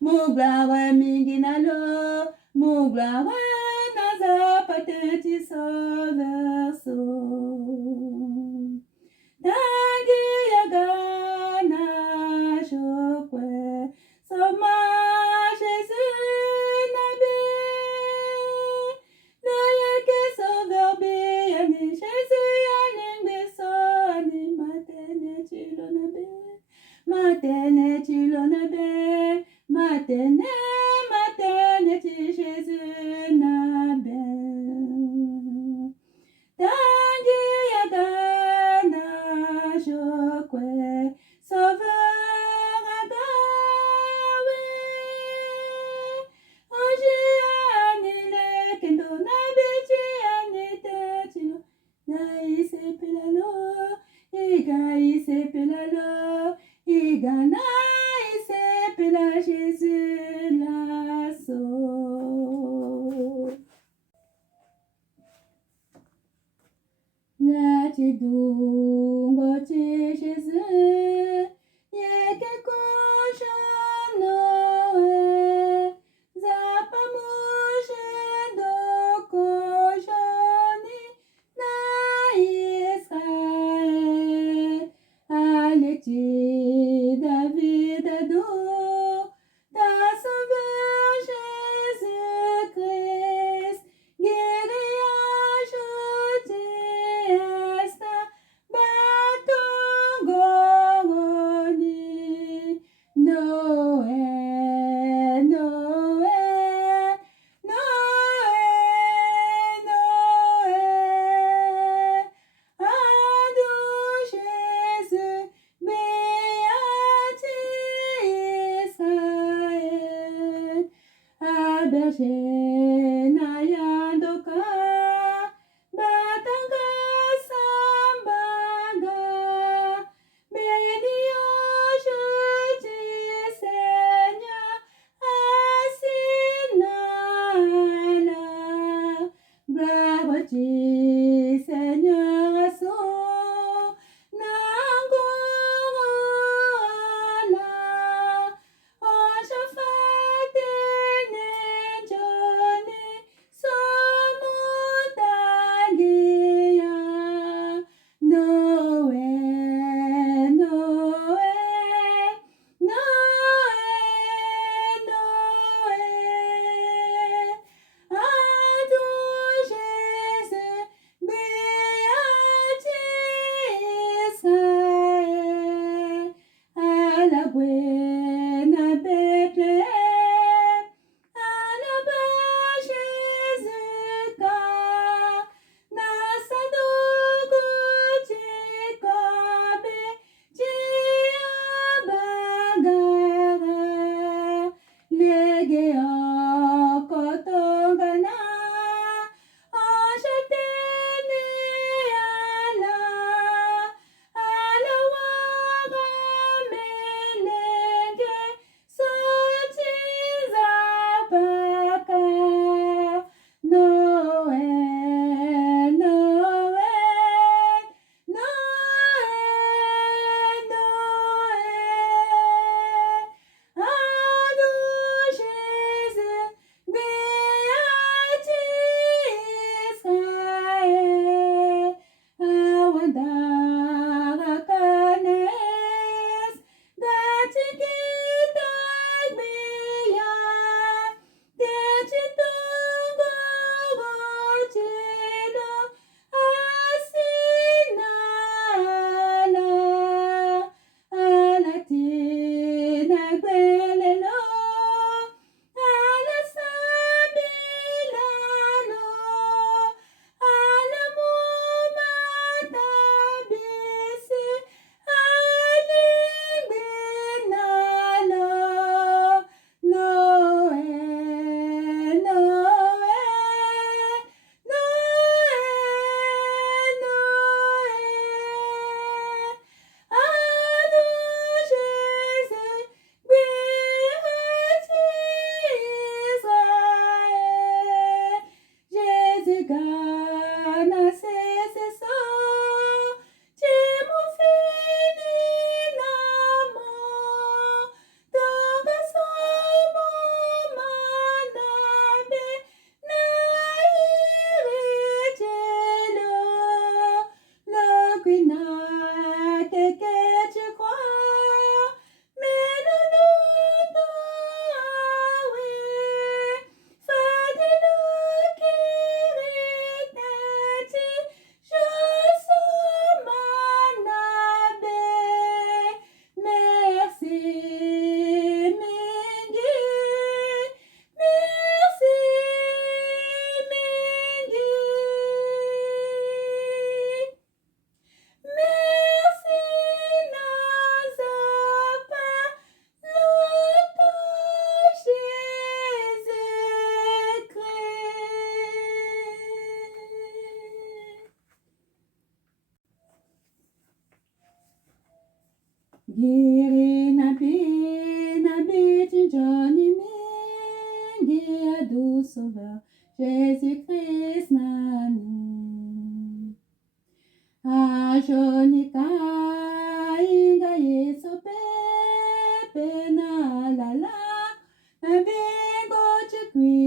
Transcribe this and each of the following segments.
Muglawe minginalo, muglawe nazapateti soverso. Tangi yagana jokwe, soma Jésus nabe. Noye ke sauveur be, ani Jésus ani beso, ani matene chilo nabe. Matene chilo nabe, matene ti Jésus nabe. Tangi yagana jokwe, sauveur agawe. Oji anile kendo na beji anite chino. Naise pelalo, iga ise pelalo, iga naise pela Jésus la so. Nati dungo ti Jésus, yeke kosho Noël, zapa mouche do koshoni na Israël. Aleti David ado, ta sauveur Jésus-Christ, guérillage esta batongoni. Noël, Noël, Noël, Noël. Adore Jésus, béat Israël. Aberge nayandoka, batanga sambaga. Béni aujourd'hui Seigneur, Asinala. Gloire au Dieu, Seigneur, à son Nangorala. Ange fate Giri nabi, nabi Johnny Mingi, adou sauveur, Jésus-Christ nani. Ajonika, inga yeso pepe na la la, nabigo chikwi,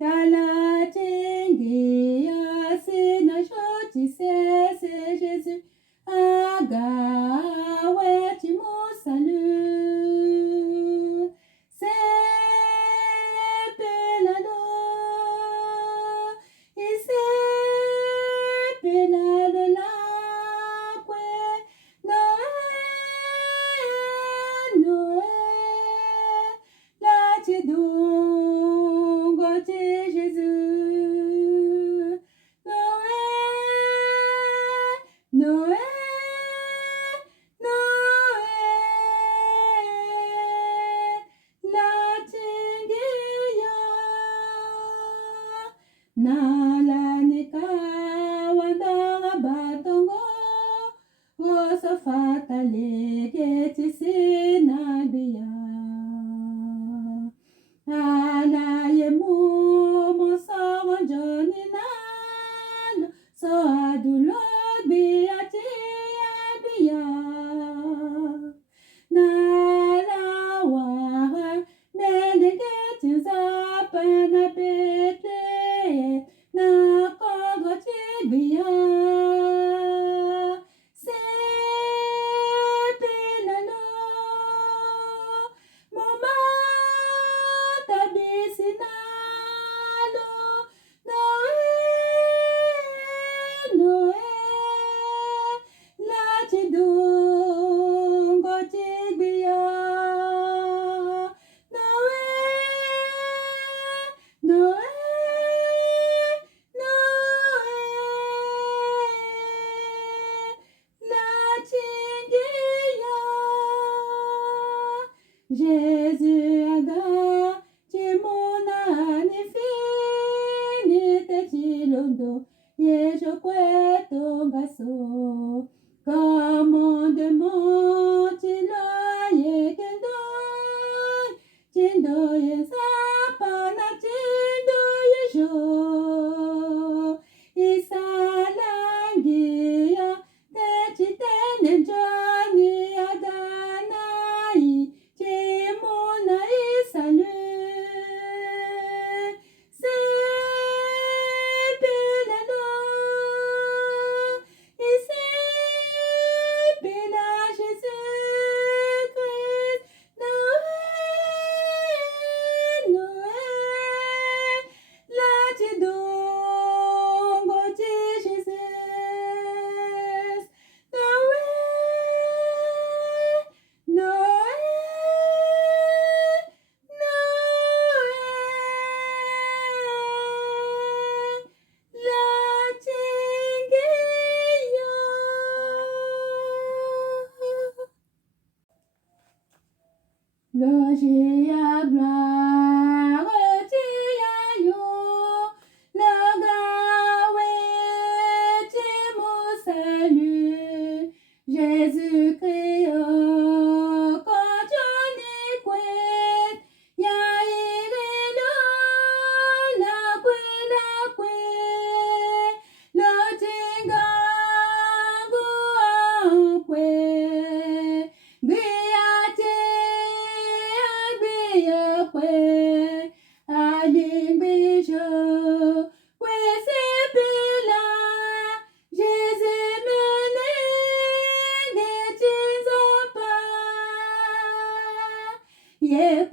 tala tingi, asina shoti c'est Jésus. Agawe tu mon salut, c'est pelado, il c'est pelado la que Noël, Noël, la tu dongo Jésus, Noël, Noël. Nalanika wandara batongo Rosa fatale geti sinabia Ala yemu mosoro joni nalo So adulo biati abia Nala wara melegeti zapana pete Na kogo tibia Se pelalo Moma tabisinalo Noel, Noel La tidungo tibia Noel, Noel Jésus aga, tu mon âne fini, te chilondo, et je crois ton gasso. Commandement, tu l'as, et Tindo, et sapana, tindo, et jo. Isalangia, te chitene, Johnny, aganai. Timona et salut, c'est Pelado, et c'est Pela Jésus-Christ, Noël, Noël, la tidongo de Jésus, Noël, Noël. Logia gloire tia yo, logawe ti mon salut, Jésus-Christ quand John est ya ireno la que, lo tinga que, Ye